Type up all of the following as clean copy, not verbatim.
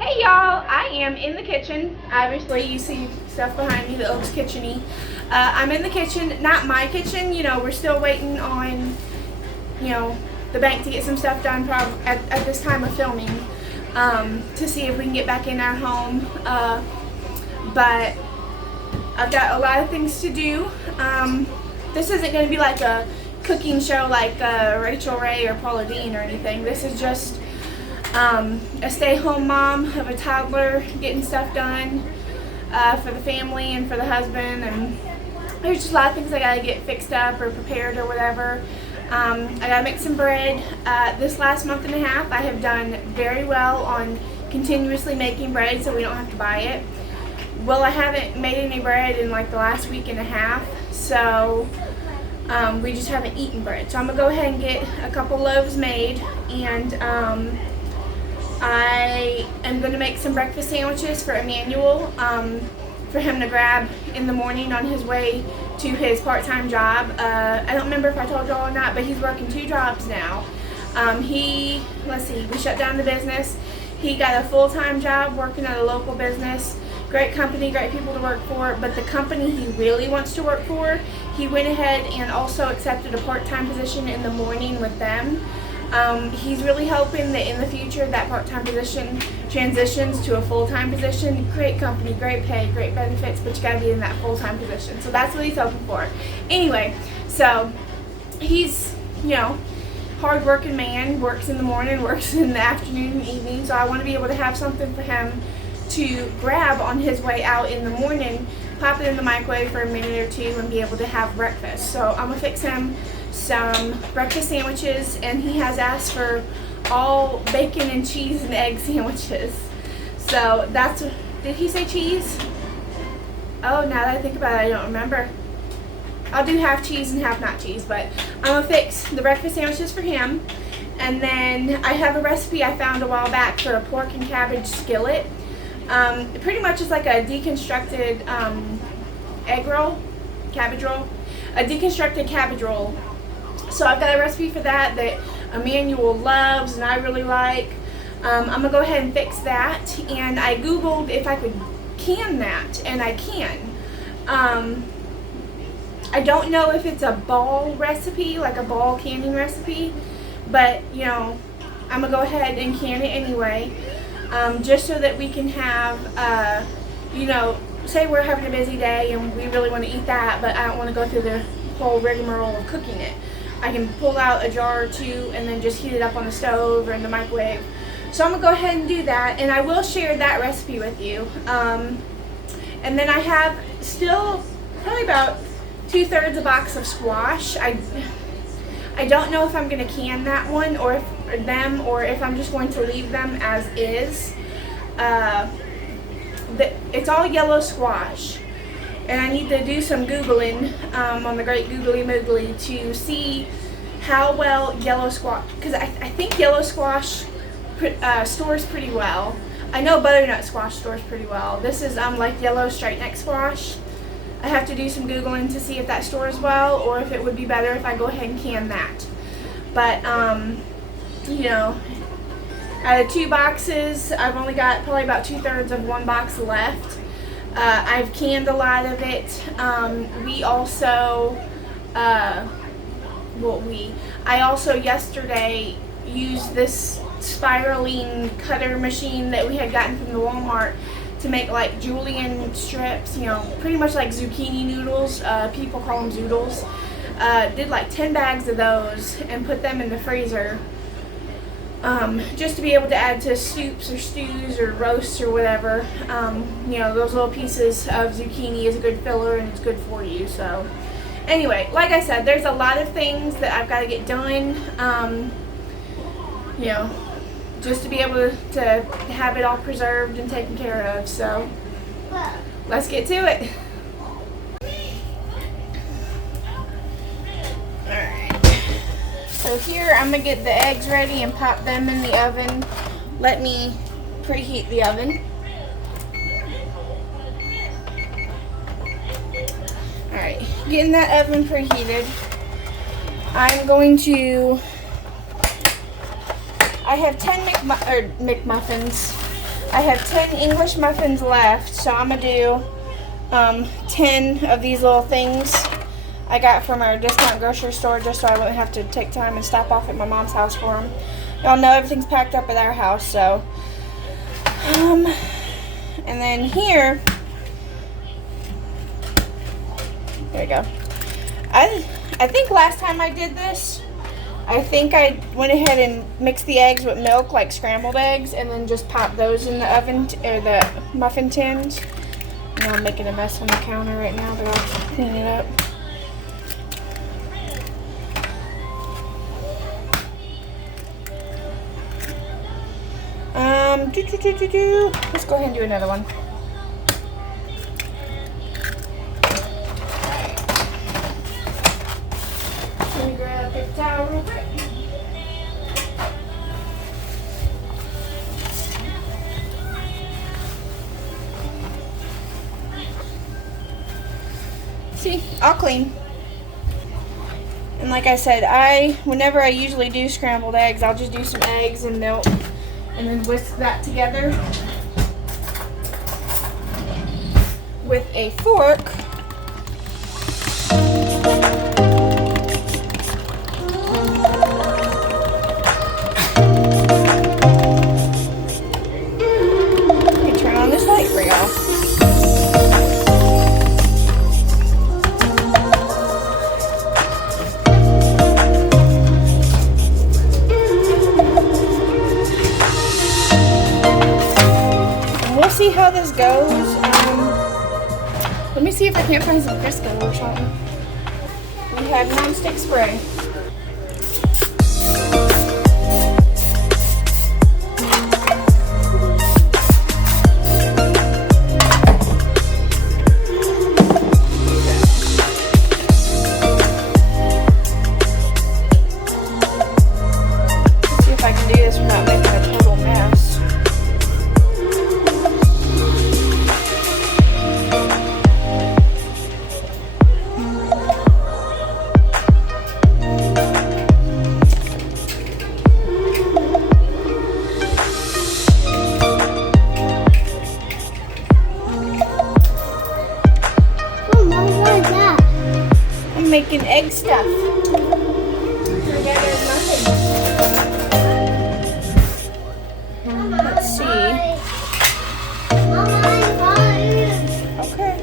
Hey y'all, I am in the kitchen. Obviously you see stuff behind me that looks kitchen-y. I'm in the kitchen, not my kitchen, you know, we're still waiting on, you know, the bank to get some stuff done at this time of filming, to see if we can get back in our home, but I've got a lot of things to do. This isn't going to be like a cooking show like Rachel Ray or Paula Deen or anything. This is just a stay-home mom of a toddler getting stuff done for the family and for the husband, and there's just a lot of things I gotta get fixed up or prepared or whatever. I gotta make some bread. This last month and a half I have done very well on continuously making bread so we don't have to buy it. Well, I haven't made any bread in like the last week and a half, so we just haven't eaten bread. So I'm gonna go ahead and get a couple loaves made, and I am going to make some breakfast sandwiches for Emmanuel, for him to grab in the morning on his way to his part-time job. I don't remember if I told y'all or not, but he's working 2 jobs now. Let's see, we shut down the business. He got a full-time job working at a local business. Great company, great people to work for, but the company he really wants to work for, he went ahead and also accepted a part-time position in the morning with them. He's really hoping that in the future that part-time position transitions to a full-time position. Great company, great pay, great benefits, but you gotta be in that full-time position. So that's what he's hoping for. Anyway, so he's, you know, hard-working man, works in the morning, works in the afternoon and evening, so I want to be able to have something for him to grab on his way out in the morning, pop it in the microwave for a minute or 2 and be able to have breakfast. So I'm gonna fix him some breakfast sandwiches, and he has asked for all bacon and cheese and egg sandwiches. So that's, did he say cheese? Oh, now that I think about it, I don't remember. I'll do half cheese and half not cheese, but I'm gonna fix the breakfast sandwiches for him. And then I have a recipe I found a while back for a pork and cabbage skillet. Pretty much it's like a deconstructed egg roll, cabbage roll, a deconstructed cabbage roll. So I've got a recipe for that Emmanuel loves and I really like. I'm going to go ahead and fix that, and I googled if I could can that, and I can. I don't know if it's a ball recipe, like a ball canning recipe, but you know, I'm going to go ahead and can it anyway, just so that we can have, you know, say we're having a busy day and we really want to eat that, but I don't want to go through the whole rigmarole of cooking it. I can pull out a jar or 2 and then just heat it up on the stove or in the microwave. So I'm going to go ahead and do that, and I will share that recipe with you. And then I have still probably about 2/3 a box of squash. I don't know if I'm going to can that one or if I'm just going to leave them as is. It's all yellow squash. And I need to do some Googling on the great Googly Moogly to see how well yellow squash, because I think yellow squash stores pretty well. I know butternut squash stores pretty well. This is like yellow straight neck squash. I have to do some Googling to see if that stores well, or if it would be better if I go ahead and can that. But, you know, out of 2 boxes, I've only got probably about 2/3 of 1 box left. I've canned a lot of it. We also, I also yesterday used this spiraling cutter machine that we had gotten from the Walmart to make like julienne strips, you know, pretty much like zucchini noodles. People call them zoodles. Did like 10 bags of those and put them in the freezer. Just to be able to add to soups or stews or roasts or whatever. You know, those little pieces of zucchini is a good filler and it's good for you. So anyway, like I said, there's a lot of things that I've got to get done, you know, just to be able to have it all preserved and taken care of. So let's get to it. So here I'm going to get the eggs ready and pop them in the oven. Let me preheat the oven. Alright, getting that oven preheated. I'm going to, I have 10 McMuffins. I have 10 English muffins left, so I'm going to do 10 of these little things I got from our discount grocery store just so I wouldn't have to take time and stop off at my mom's house for them. Y'all know everything's packed up at our house, so. And then here, there we go. I think last time I did this, I think I went ahead and mixed the eggs with milk, like scrambled eggs, and then just popped those in the oven, or the muffin tins. And I'm making a mess on the counter right now, but I'll clean it up. Let's go ahead and do another one. Let me grab a paper towel real quick. See, all clean. And like I said, whenever I usually do scrambled eggs, I'll just do some eggs and milk and then whisk that together with a fork. Let me turn on this light for y'all. See how this goes. Let me see if I can't find some Crisco or something. We have non-stick spray. Let's see if I can do this without making a total mess. Making egg stuff. Let's see. Okay.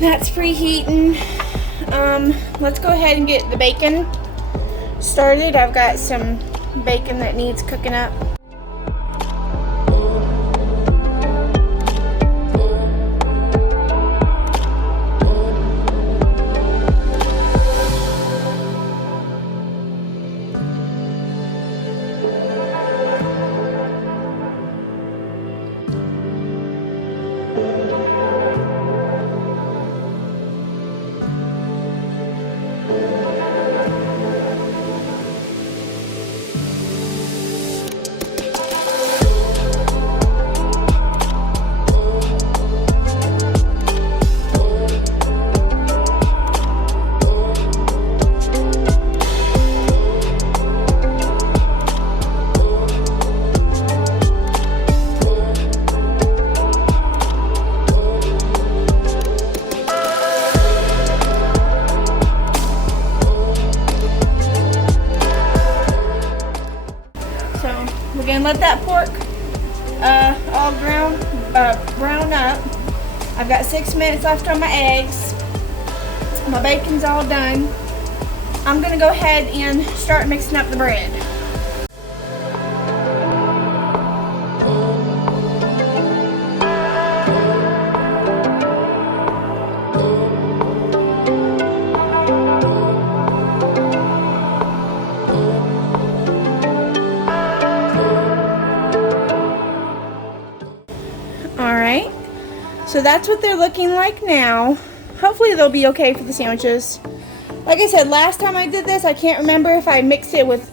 That's preheating. Let's go ahead and get the bacon started. I've got some bacon that needs cooking up. We're gonna let that pork all brown up. I've got 6 minutes left on my eggs. My bacon's all done. I'm gonna go ahead and start mixing up the bread. So that's what they're looking like now. Hopefully they'll be okay for the sandwiches. Like I said, last time I did this, I can't remember if I mixed it with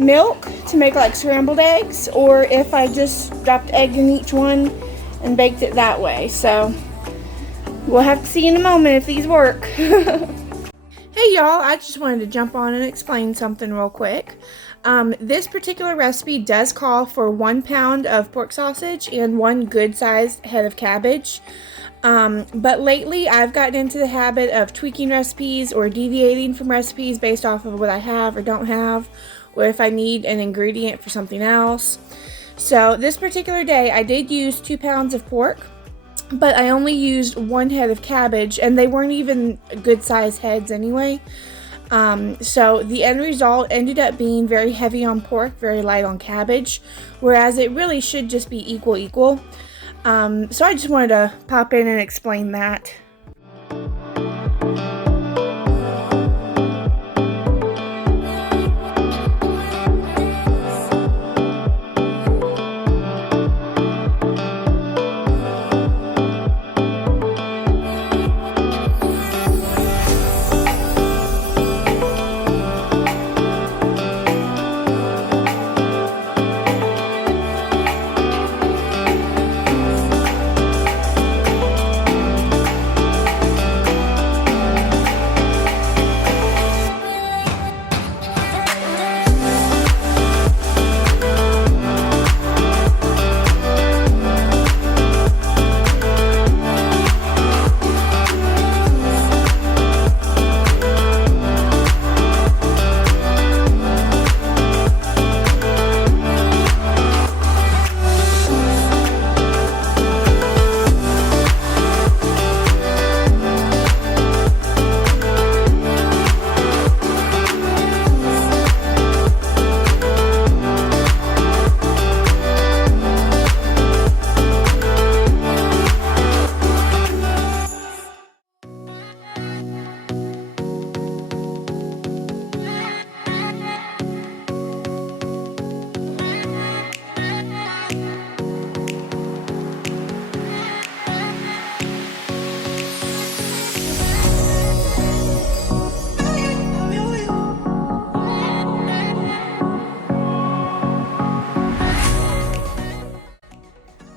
milk to make like scrambled eggs, or if I just dropped egg in each one and baked it that way. So we'll have to see in a moment if these work. Hey y'all, I just wanted to jump on and explain something real quick. This particular recipe does call for 1 pound of pork sausage and 1 good sized head of cabbage. But lately I've gotten into the habit of tweaking recipes or deviating from recipes based off of what I have or don't have, or if I need an ingredient for something else. So this particular day I did use 2 pounds of pork, but I only used 1 head of cabbage, and they weren't even good sized heads anyway. So the end result ended up being very heavy on pork, very light on cabbage, whereas it really should just be equal. So I just wanted to pop in and explain that.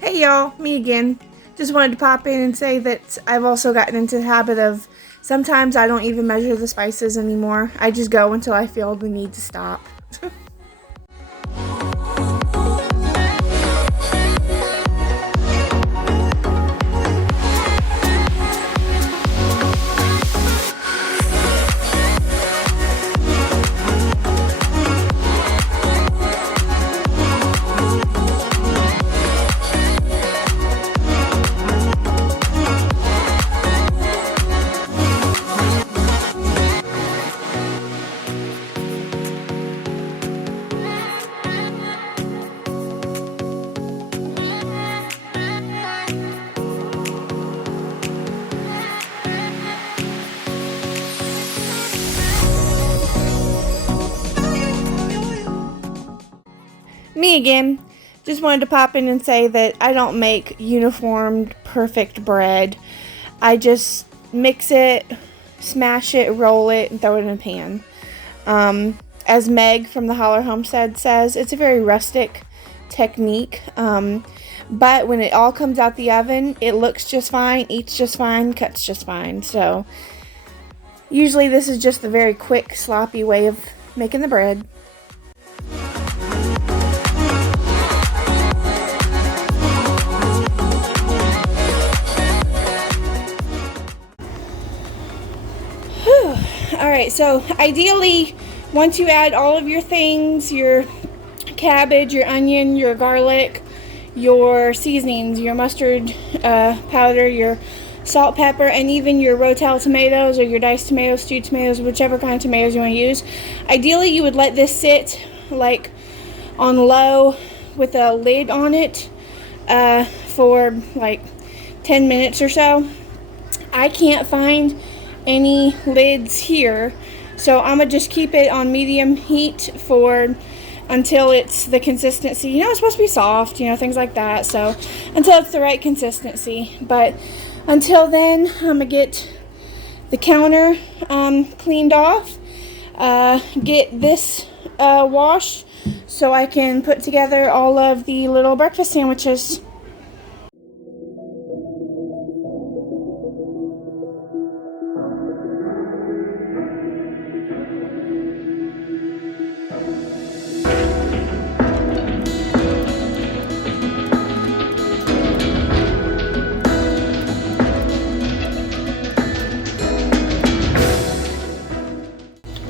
Hey y'all, me again. Just wanted to pop in and say that I've also gotten into the habit of sometimes I don't even measure the spices anymore. I just go until I feel the need to stop. Me again. Just wanted to pop in and say that I don't make uniformed, perfect bread. I just mix it, smash it, roll it, and throw it in a pan. As Meg from the Holler Homestead says, it's a very rustic technique. But when it all comes out the oven, it looks just fine, eats just fine, cuts just fine. So usually this is just the very quick, sloppy way of making the bread. Alright, so ideally, once you add all of your things, your cabbage, your onion, your garlic, your seasonings, your mustard powder, your salt, pepper, and even your Rotel tomatoes or your diced tomatoes, stewed tomatoes, whichever kind of tomatoes you want to use. Ideally, you would let this sit like on low with a lid on it for like 10 minutes or so. I can't find any lids here, so I'm gonna just keep it on medium heat for until it's the consistency. You know, it's supposed to be soft, you know, things like that. So until it's the right consistency. But until then, I'm going to get the counter cleaned off. Get this washed so I can put together all of the little breakfast sandwiches.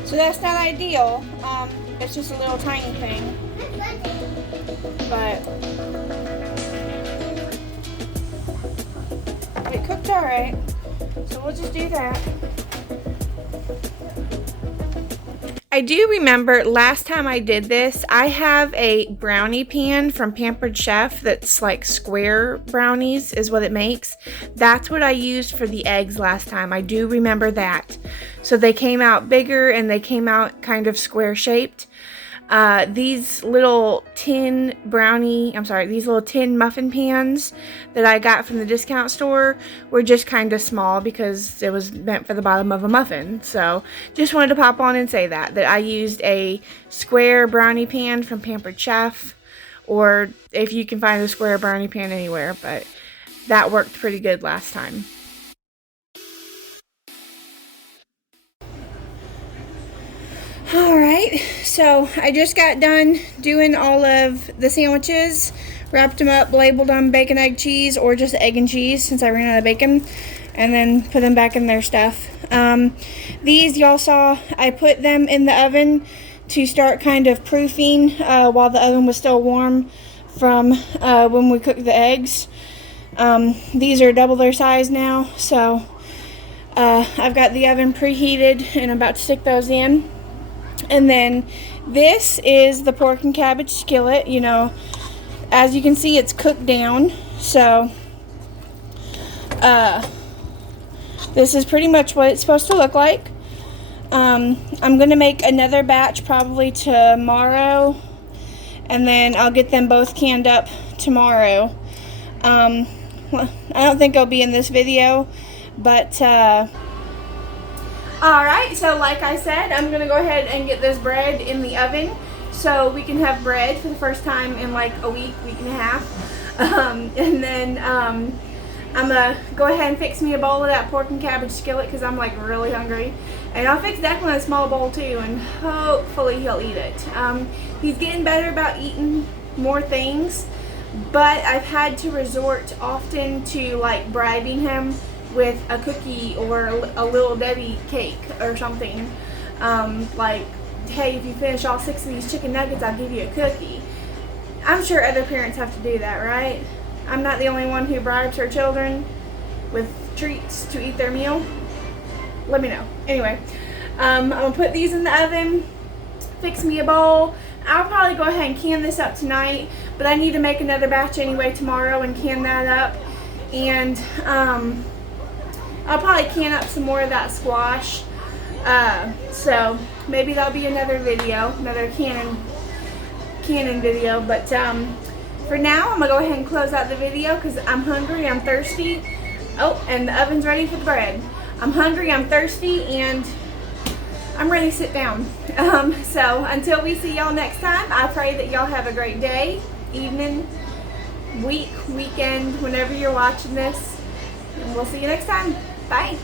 So that's not ideal. It's just a little tiny thing. But it cooked alright. So we'll just do that. I do remember last time I did this, I have a brownie pan from Pampered Chef that's like square brownies is what it makes. That's what I used for the eggs last time. I do remember that. So they came out bigger and they came out kind of square shaped. These little tin muffin pans that I got from the discount store were just kind of small because it was meant for the bottom of a muffin. So just wanted to pop on and say that I used a square brownie pan from Pampered Chef, or if you can find a square brownie pan anywhere, but that worked pretty good last time. Alright, so I just got done doing all of the sandwiches, wrapped them up, labeled them bacon, egg, cheese, or just egg and cheese since I ran out of bacon, and then put them back in their stuff. These y'all saw, I put them in the oven to start kind of proofing while the oven was still warm from when we cooked the eggs. These are double their size now, so I've got the oven preheated and I'm about to stick those in. And then this is the pork and cabbage skillet. You know, as you can see, it's cooked down. So this is pretty much what it's supposed to look like. I'm going to make another batch probably tomorrow, and then I'll get them both canned up tomorrow. Well, I don't think it'll be in this video, but alright, so like I said, I'm going to go ahead and get this bread in the oven so we can have bread for the first time in like a week and a half. And then I'm going to go ahead and fix me a bowl of that pork and cabbage skillet because I'm like really hungry. And I'll fix Declan a small bowl too, and hopefully he'll eat it. He's getting better about eating more things, but I've had to resort often to like bribing him with a cookie or a Little Debbie cake or something. Like, hey, if you finish all 6 of these chicken nuggets, I'll give you a cookie. I'm sure other parents have to do that, right? I'm not the only one who bribes her children with treats to eat their meal. Let me know. Anyway, I'm going to put these in the oven, fix me a bowl. I'll probably go ahead and can this up tonight, but I need to make another batch anyway tomorrow and can that up. And I'll probably can up some more of that squash. So maybe that'll be another video, another canning video. But for now, I'm gonna go ahead and close out the video because I'm hungry, I'm thirsty. Oh, and the oven's ready for the bread. I'm hungry, I'm thirsty, and I'm ready to sit down. So until we see y'all next time, I pray that y'all have a great day, evening, week, weekend, whenever you're watching this. And we'll see you next time. Bye.